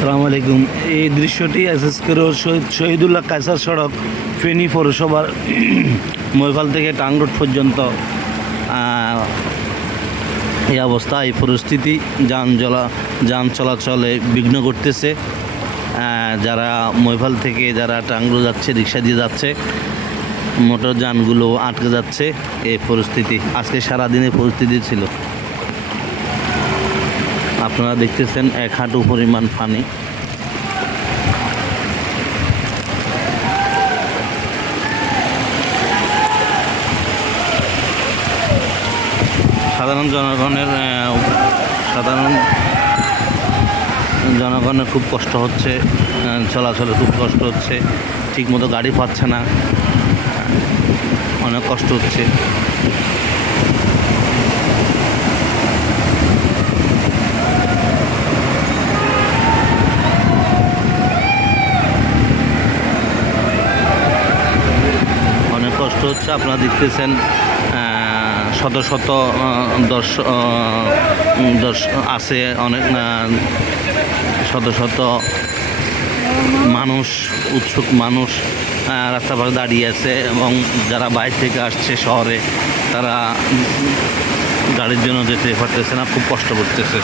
সালাম আলাইকুম। এই দৃশ্যটি এসএস রোড শহীদ শহীদুল্লাহ কায়সার সড়ক, ফেনী পৌরসভার মৈফাল থেকে টাং রোড পর্যন্ত। এই অবস্থা, এই পরিস্থিতি, যান জলা যান চলাচলে বিঘ্ন করতেছে যারা মৈফাল থেকে যারা টাংরো যাচ্ছে, রিক্সা দিয়ে যাচ্ছে, মোটর যানগুলো আটকে যাচ্ছে। এই পরিস্থিতি, আজকে সারাদিনের পরিস্থিতি ছিল। আপনারা দেখতেছেন এক হাঁটু পরিমাণ পানি। সাধারণ জনগণের সাধারণ জনগণের খুব কষ্ট হচ্ছে চলাচলে খুব কষ্ট হচ্ছে, ঠিকমতো গাড়ি পাচ্ছে না অনেক কষ্ট হচ্ছে অনেক কষ্ট হচ্ছে আপনারা দেখতেছেন শত শত দর্শক দর্শ আছে অনেক শত শত মানুষ উৎসুক মানুষ আহ, রাস্তা পাশে দাঁড়িয়ে আছে এবং যারা বাইরে থেকে আসছে শহরে তারা গাড়ির জন্য যেতে পারতেছে না খুব কষ্ট করতেছে।